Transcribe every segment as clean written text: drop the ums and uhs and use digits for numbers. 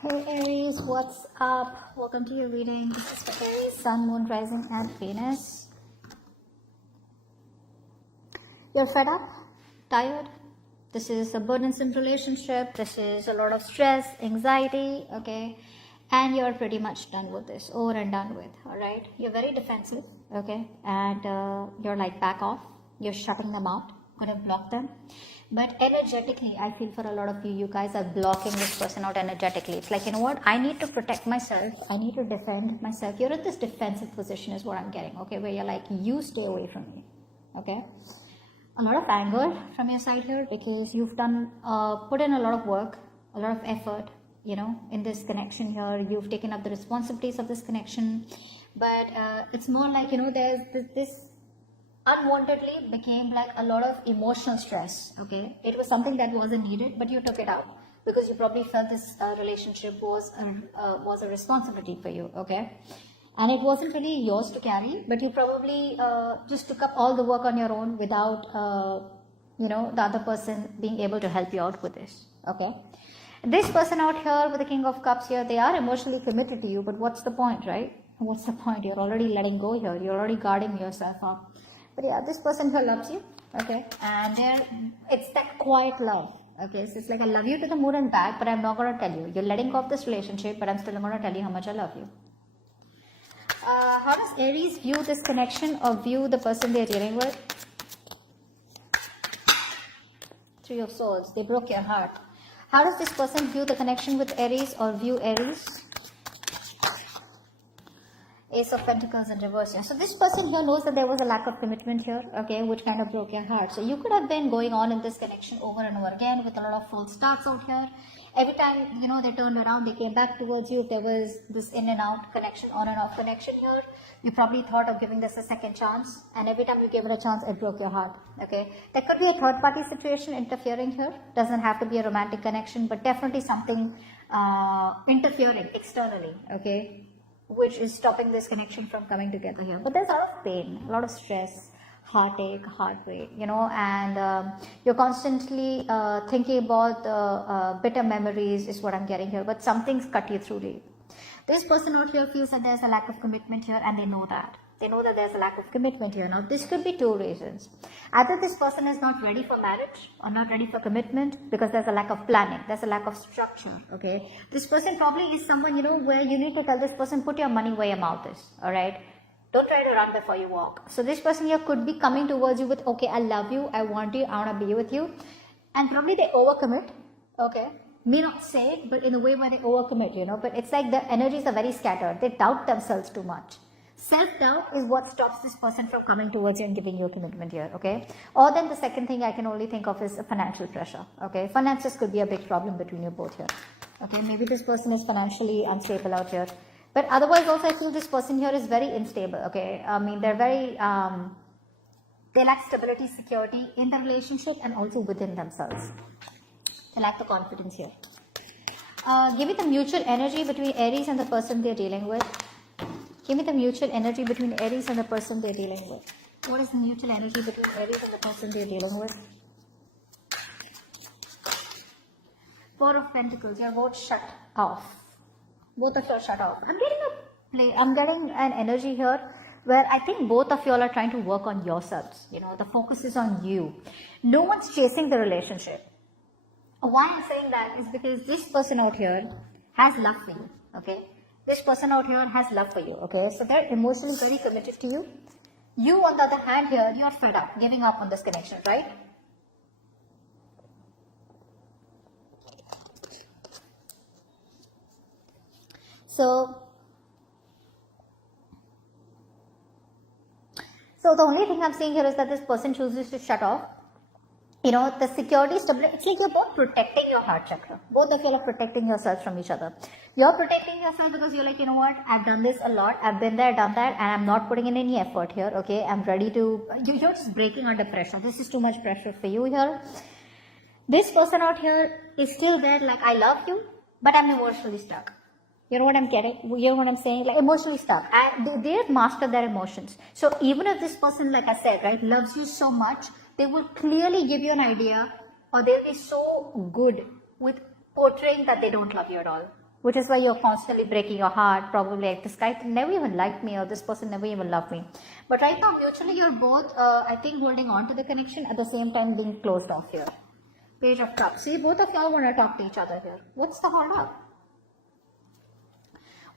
Hey Aries, what's up? Welcome to your reading. This is for Aries, Sun, Moon, Rising, and Venus. You're fed up? Tired? This is a burdensome relationship. This is a lot of stress, anxiety, okay? And you're pretty much done with this, over and done with, alright? You're very defensive, okay? And you're like back off. You're shutting them out. Gonna block them. But energetically, I feel for a lot of you, you guys are blocking this person out energetically. It's like, you know what? I need to protect myself. I need to defend myself. You're in this defensive position is what I'm getting, okay? Where you're like, you stay away from me, okay? A lot of anger from your side here because you've done, put in a lot of work, a lot of effort, you know, in this connection here. You've taken up the responsibilities of this connection. But it's more like, you know, there's this unwantedly became like a lot of emotional stress, okay? It was something that wasn't needed, but you took it out because you probably felt this relationship was a responsibility for you, okay? And it wasn't really yours to carry, but you probably just took up all the work on your own without, you know, the other person being able to help you out with this, okay? This person out here with the King of Cups here, they are emotionally committed to you, but what's the point, right? What's the point? You're already letting go here. You're already guarding yourself up. But yeah, this person here loves you, okay? And it's that quiet love, okay? So it's like, I love you to the moon and back, but I'm not going to tell you. You're letting go of this relationship, but I'm still going to tell you how much I love you. How does Aries view this connection or view the person they're dealing with? Three of Swords, they broke your heart. How does this person view the connection with Aries or view Aries? Ace of Pentacles in reverse here. So this person here knows that there was a lack of commitment here, okay, which kind of broke your heart. So you could have been going on in this connection over and over again with a lot of false starts out here. Every time, you know, they turned around, they came back towards you. If there was this in and out connection, on and off connection here, you probably thought of giving this a second chance. And every time you gave it a chance, it broke your heart, okay. There could be a third party situation interfering here. Doesn't have to be a romantic connection, but definitely something interfering externally, okay, which is stopping this connection from coming together here. But there's a lot of pain, a lot of stress, heartache, heartbreak, you know, and you're constantly thinking about the bitter memories is what I'm getting here, but something's cut you through deep. This person out here feels that there's a lack of commitment here, and they know that. They know that there's a lack of commitment here. Now, this could be two reasons. Either this person is not ready for marriage or not ready for commitment because there's a lack of planning. There's a lack of structure, okay? This person probably is someone, you know, where you need to tell this person, put your money where your mouth is, all right? Don't try to run before you walk. So this person here could be coming towards you with, okay, I love you, I want you, I want to be with you. And probably they overcommit, okay? May not say it, but in a way where they overcommit, you know? But it's like the energies are very scattered. They doubt themselves too much. Self-doubt is what stops this person from coming towards you and giving you a commitment here, okay? Or then the second thing I can only think of is financial pressure, okay? Finances could be a big problem between you both here, okay? Maybe this person is financially unstable out here. But otherwise also I feel this person here is very unstable, okay? I mean, they're very, they lack stability, security in the relationship and also within themselves. They lack the confidence here. Give me the mutual energy between Aries and the person they're dealing with. Give me the mutual energy between Aries and the person they're dealing with. What is the mutual energy between Aries and the person they're dealing with? Four of Pentacles. You're both shut off. Both of you are shut off. I'm getting an energy here where I think both of you all are trying to work on yourselves. You know, the focus is on you. No one's chasing the relationship. Why I'm saying that is because this person out here has love for you, okay? This person out here has love for you, okay? So they're emotionally very committed to you. You, on the other hand here, you're fed up, giving up on this connection, right? So the only thing I'm saying here is that this person chooses to shut off. You know, the security, stability, it's like you're both protecting your heart chakra. Both of you are protecting yourselves from each other. You're protecting yourself because you're like, you know what, I've done this a lot. I've been there, done that, and I'm not putting in any effort here, okay? I'm ready to, you're just breaking under pressure. This is too much pressure for you here. This person out here is still there, like, I love you, but I'm emotionally stuck. You know what I'm getting? You know what I'm saying? Like emotionally stuck. And they've mastered their emotions. So even if this person, like I said, right, loves you so much, they will clearly give you an idea, or they'll be so good with portraying that they don't love you at all. which is why you're constantly breaking your heart. Probably like, this guy never even liked me, or this person never even loved me. But right now, mutually, you're both, I think, holding on to the connection, at the same time being closed off here. Page of Cups. See, both of y'all want to talk to each other here. What's the hold up?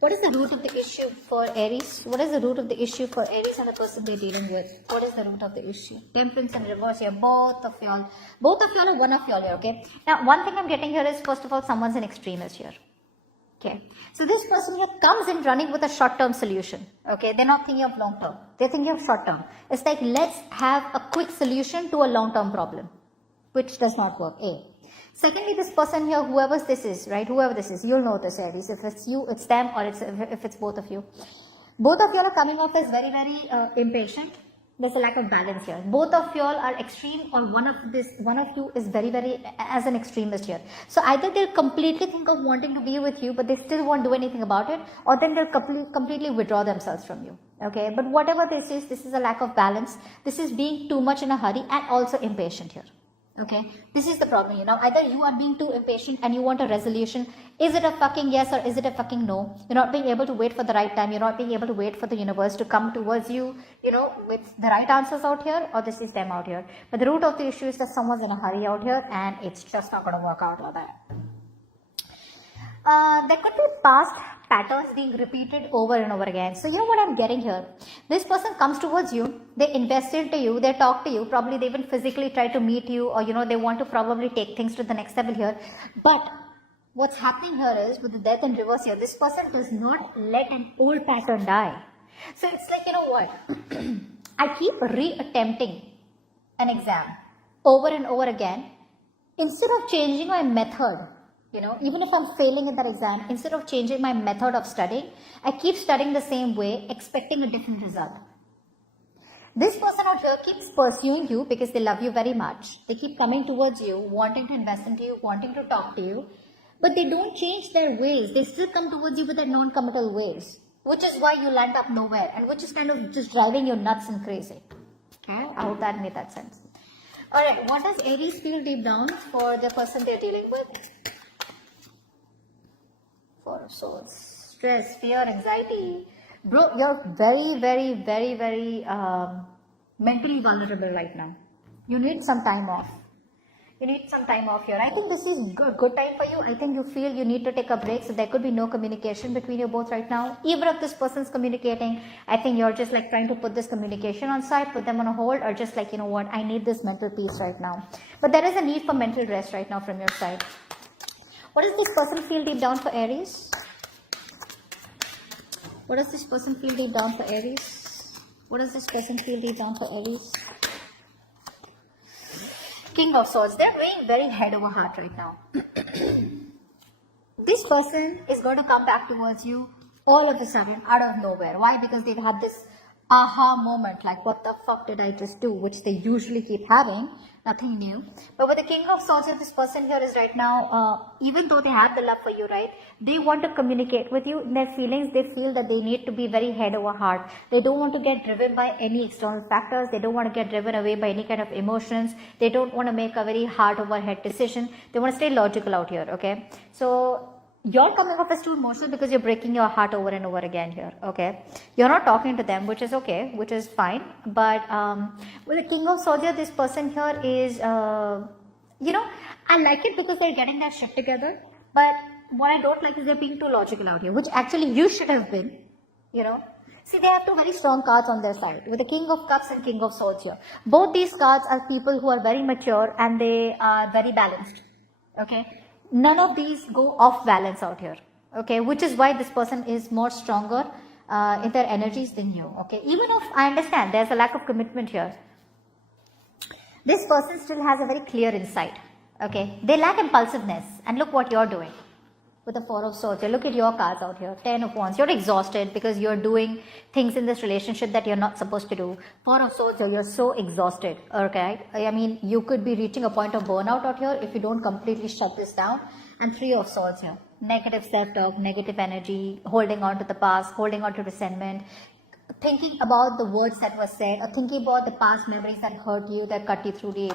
What is the root of the issue for Aries? What is the root of the issue for Aries and the person they're dealing with? What is the root of the issue? Temperance and reverse here. Both of y'all or one of y'all here, okay? Now, one thing I'm getting here is, first of all, someone's an extremist here. Okay, so this person here comes in running with a short-term solution. Okay, they're not thinking of long-term. They're thinking of short-term. It's like, let's have a quick solution to a long-term problem, which does not work. A. Secondly, this person here, whoever this is, right? Whoever this is, you'll know this, Aries. If it's you, it's them, or if it's both of you. Both of you are coming off as very, very impatient. There's a lack of balance here. Both of you all are extreme, or one of you is very, very as an extremist here. So either they'll completely think of wanting to be with you, but they still won't do anything about it, or then they'll completely withdraw themselves from you. Okay, but whatever this is a lack of balance. This is being too much in a hurry and also impatient here. Okay, this is the problem, you know. Either you are being too impatient and you want a resolution. Is it a fucking yes or is it a fucking no? You're not being able to wait for the right time. You're not being able to wait for the universe to come towards you, you know, with the right answers out here, or this is them out here. But the root of the issue is that someone's in a hurry out here and it's just not going to work out like that. There could be past patterns being repeated over and over again. So you know what I'm getting here? This person comes towards you, they invest into you, they talk to you, probably they even physically try to meet you, or you know, they want to probably take things to the next level here. But what's happening here is, with the death in reverse here, this person does not let an old pattern die. So it's like, you know what? I keep re-attempting an exam over and over again. Instead of changing my method, you know, even if I'm failing in that exam, instead of changing my method of studying, I keep studying the same way, expecting a different result. This person out here keeps pursuing you because they love you very much. They keep coming towards you, wanting to invest into you, wanting to talk to you, but they don't change their ways. They still come towards you with their non-committal ways, which is why you land up nowhere, and which is kind of just driving you nuts and crazy. Okay, I hope that made that sense. Alright, what does Aries feel deep down for the person they're dealing with? Four of Swords. Stress, fear, anxiety. Bro, you're very, very, very, very mentally vulnerable right now. You need some time off. You need some time off here. I think this is a good time for you. I think you feel you need to take a break. So there could be no communication between you both right now. Even if this person's communicating, I think you're just like trying to put this communication on side, put them on a hold, or just like, you know what, I need this mental peace right now. But there is a need for mental rest right now from your side. What does this person feel deep down for Aries? What does this person feel deep down for Aries? What does this person feel deep down for Aries? King of Swords. They're doing very head over heart right now. This person is going to come back towards you all of a sudden out of nowhere. Why? Because they've had this aha moment, like what the fuck did I just do, which they usually keep having, nothing new. But with the King of Swords, this person here is right now, even though they have the love for you, right, they want to communicate with you in their feelings. They feel that they need to be very head over heart. They don't want to get driven by any external factors. They don't want to get driven away by any kind of emotions. They don't want to make a very heart over head decision. They want to stay logical out here, okay? So you're coming off as too emotional because you're breaking your heart over and over again here, okay? You're not talking to them, which is okay, which is fine. But with the King of Swords, this person here is, you know, I like it because they're getting their shit together. But what I don't like is they're being too logical out here, which actually you should have been, you know. See, they have two very strong cards on their side, with the King of Cups and King of Swords here. Both these cards are people who are very mature and they are very balanced, okay? None of these go off balance out here, okay, which is why this person is more stronger in their energies than you, okay. Even if I understand there's a lack of commitment here, this person still has a very clear insight, okay. They lack impulsiveness, and look what you're doing with the Four of Swords. Look at your cards out here. 10 of Wands. You're exhausted because you're doing things in this relationship that you're not supposed to do. Four of Swords, you're so exhausted, okay. I mean, you could be reaching a point of burnout out here if you don't completely shut this down. And Three of Swords here. Negative self-talk, negative energy, holding on to the past, holding on to resentment, thinking about the words that were said, or thinking about the past memories that hurt you, that cut you through deep.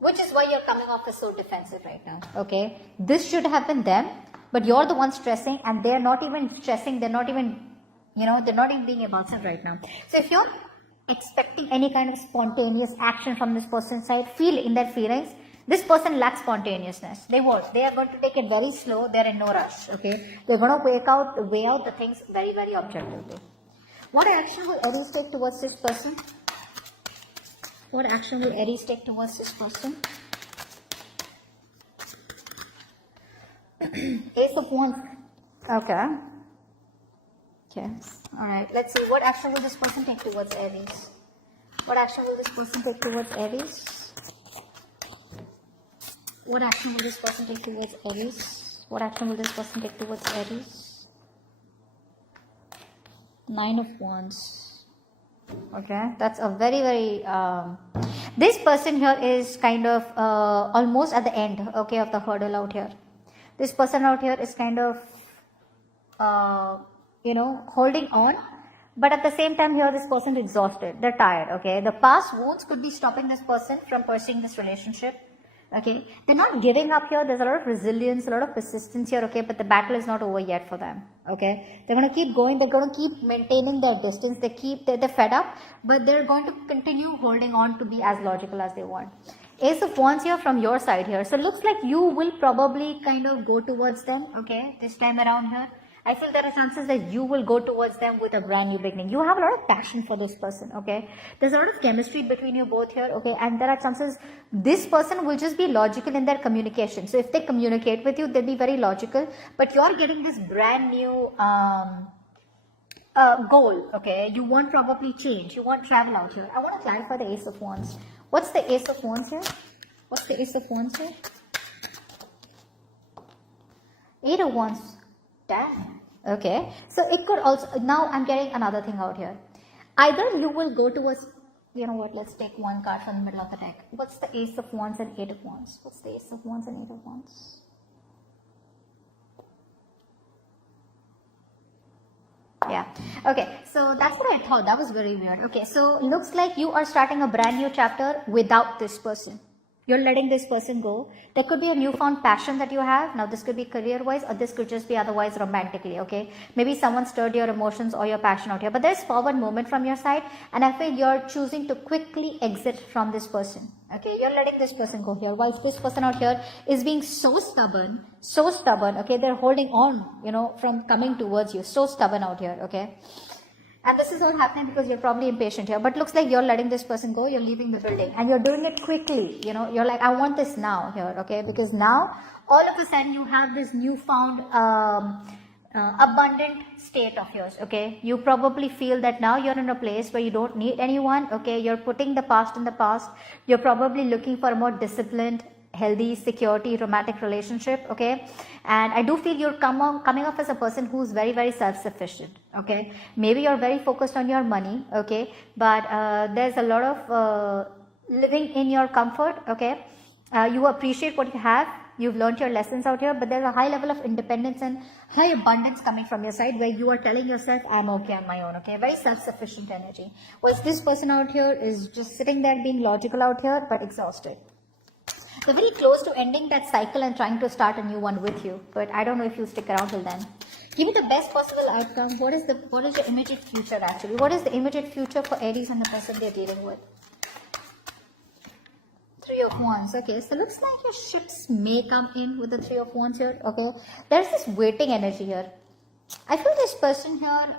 Which is why you're coming off as so defensive right now, okay? This should have been them, but you're the one stressing, and they're not even stressing, they're not even, they're not even being impulsive right now. So if you're expecting any kind of spontaneous action from this person's side, feel in their feelings, this person lacks spontaneousness. They won't. They are going to take it very slow. They're in no rush. Okay, they're going to weigh out the things very, very objectively. What action will Aries take towards this person? What action will Aries take towards this person? Ace of Wands. Okay. Okay. Alright. Let's see. What action will this person take towards Aries? What action will this person take towards Aries? What action will this person take towards Aries? What action will this person take towards Aries? 9 of Wands. Okay, that's a very, very this person here is kind of almost at the end, okay, of the hurdle out here. This person out here is kind of holding on, but at the same time here this person is exhausted, they're tired. Okay, the past wounds could be stopping this person from pursuing this relationship. Okay, they're not giving up here. There's a lot of resilience, a lot of persistence here. Okay, but the battle is not over yet for them. Okay, they're going to keep going. They're going to keep maintaining their distance. They're fed up, but they're going to continue holding on to be as logical as they want. Ace of Wands here from your side here. So looks like you will probably kind of go towards them. Okay, this time around here. I feel there are chances that you will go towards them with a brand new beginning. You have a lot of passion for this person, okay? There's a lot of chemistry between you both here, okay? And there are chances this person will just be logical in their communication. So if they communicate with you, they'll be very logical. But you're getting this brand new goal, okay? You want probably change. You want travel out here. I want to clarify the Ace of Wands. What's the Ace of Wands here? What's the Ace of Wands here? 8 of Wands. Damn. Okay, so it could also, now I'm getting another thing out here. Either you will go towards, you know what, let's take one card from the middle of the deck. What's the Ace of Wands and 8 of Wands? What's the Ace of Wands and 8 of Wands? Yeah, okay, so that's what I thought. That was very weird. Okay, so looks like you are starting a brand new chapter without this person. You're letting this person go. There could be a newfound passion that you have. Now this could be career-wise, or this could just be otherwise romantically, okay? Maybe someone stirred your emotions or your passion out here. But there's forward movement from your side, and I feel you're choosing to quickly exit from this person, okay? You're letting this person go here, whilst this person out here is being so stubborn, okay? They're holding on, you know, from coming towards you. So stubborn out here, okay? And this is all happening because you're probably impatient here. But looks like you're letting this person go. You're leaving the building. And you're doing it quickly. You know, you're like, I want this now here, okay? Because now, all of a sudden, you have this newfound abundant state of yours, okay? You probably feel that now you're in a place where you don't need anyone, okay? You're putting the past in the past. You're probably looking for a more disciplined, healthy, security, romantic relationship, okay? And I do feel you're coming off as a person who's very, very self-sufficient, okay? Maybe you're very focused on your money, okay? But there's a lot of living in your comfort, okay? You appreciate what you have. You've learned your lessons out here, but there's a high level of independence and high abundance coming from your side where you are telling yourself, I'm okay on my own, okay? Very self-sufficient energy. Whereas this person out here is just sitting there being logical out here, but exhausted. They're very close to ending that cycle and trying to start a new one with you. But I don't know if you'll stick around till then. Give me the best possible outcome. What is your immediate future actually? What is the immediate future for Aries and the person they're dealing with? 3 of Wands. Okay, so looks like your ships may come in with the 3 of Wands here. Okay, there's this waiting energy here. I feel this person here,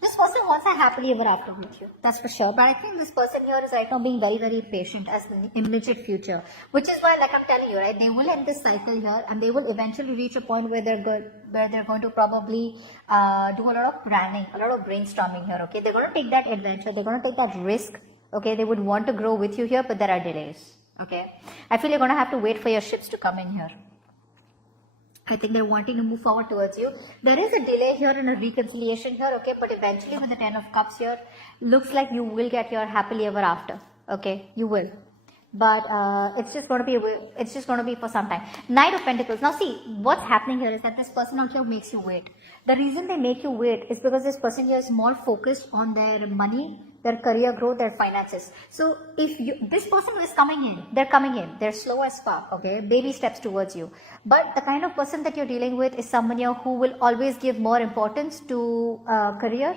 this person wants a happily ever after with you, that's for sure. But I think this person here is right now being very, very patient as the immediate future. Which is why, like I'm telling you, right, they will end this cycle here and they will eventually reach a point where they're going to probably do a lot of planning, a lot of brainstorming here, okay? They're going to take that adventure, they're going to take that risk, okay? They would want to grow with you here, but there are delays, okay? I feel you're going to have to wait for your ships to come in here. I think they're wanting to move forward towards you. There is a delay here and a reconciliation here, okay? But eventually with the 10 of Cups here, looks like you will get your happily ever after, okay? You will. but it's just going to be for some time. Knight of Pentacles. Now see, what's happening here is that this person out here makes you wait. The reason they make you wait is because this person here is more focused on their money, their career growth, their finances. So if this person who is coming in, they're slow as fuck, okay, baby steps towards you. But the kind of person that you're dealing with is someone here who will always give more importance to career,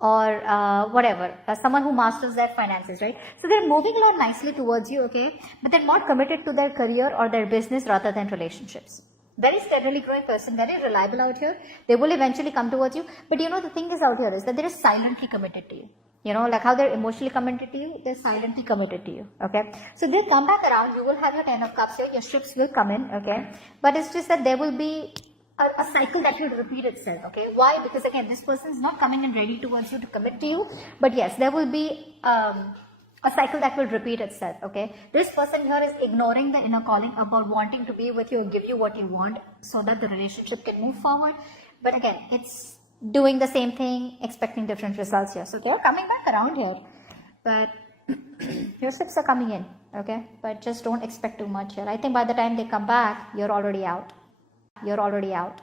or whatever, someone who masters their finances, right? So they're moving along nicely towards you, okay, but they're not committed to their career or their business rather than relationships. Very steadily growing person, very reliable out here. They will eventually come towards you, but you know, the thing is out here is that they're silently committed to you. You know, like how they're emotionally committed to you, they're silently committed to you, okay? So they'll come back around, you will have your 10 of cups here, your ships will come in, okay? But it's just that there will be a cycle that will repeat itself, okay? Why? Because again, this person is not coming in ready towards you to commit to you, but yes, there will be a cycle that will repeat itself, okay? This person here is ignoring the inner calling about wanting to be with you or give you what you want so that the relationship can move forward. But again, it's doing the same thing, expecting different results here. So they're coming back around here, but your ships are coming in, okay? But just don't expect too much here. I think by the time they come back, you're already out. You're already out.